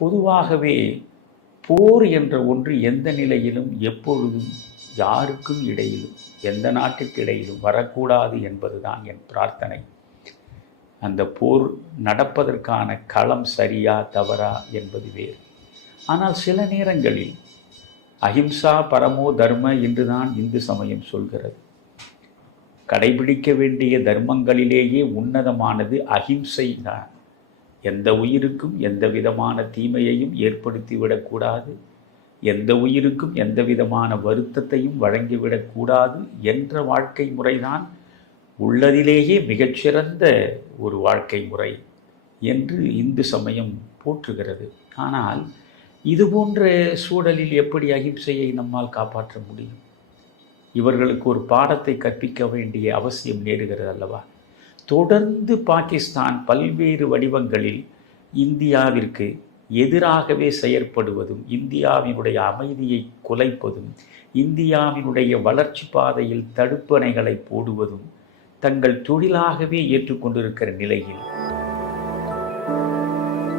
பொதுவாகவே போர் என்ற ஒன்று எந்த நிலையிலும் எப்பொழுதும் யாருக்கும் இடையிலும் எந்த நாட்டுக்கு இடையிலும் வரக்கூடாது என்பதுதான் என் பிரார்த்தனை. அந்த போர் நடப்பதற்கான களம் சரியா தவறா என்பது வேறு. ஆனால் சில நேரங்களில் அஹிம்சா பரமோ தர்ம என்றுதான் இந்து சமயம் சொல்கிறது. கடைபிடிக்க வேண்டிய தர்மங்களிலேயே உன்னதமானது அஹிம்சை தான். எந்த உயிருக்கும் எந்த விதமான தீமையையும் ஏற்படுத்திவிடக்கூடாது, எந்த உயிருக்கும் எந்த விதமான வருத்தத்தையும் வழங்கிவிடக்கூடாது என்ற வாழ்க்கை முறைதான் உள்ளதிலேயே மிகச்சிறந்த ஒரு வாழ்க்கை முறை என்று இந்து சமயம் போற்றுகிறது. ஆனால் இதுபோன்ற சூழலில் எப்படி அஹிம்சையை நம்மால் காப்பாற்ற முடியும்? இவர்களுக்கு ஒரு பாடத்தை கற்பிக்க வேண்டிய அவசியம் நேருகிறது அல்லவா? தொடர்ந்து பாகிஸ்தான் பல்வேறு வடிவங்களில் இந்தியாவிற்கு எதிராகவே செயற்படுவதும், இந்தியாவினுடைய அமைதியை குலைப்பதும், இந்தியாவினுடைய வளர்ச்சி பாதையில் தடுப்பணைகளை போடுவதும் தங்கள் தொழிலாகவே ஏற்றுக்கொண்டிருக்கிற நிலையில்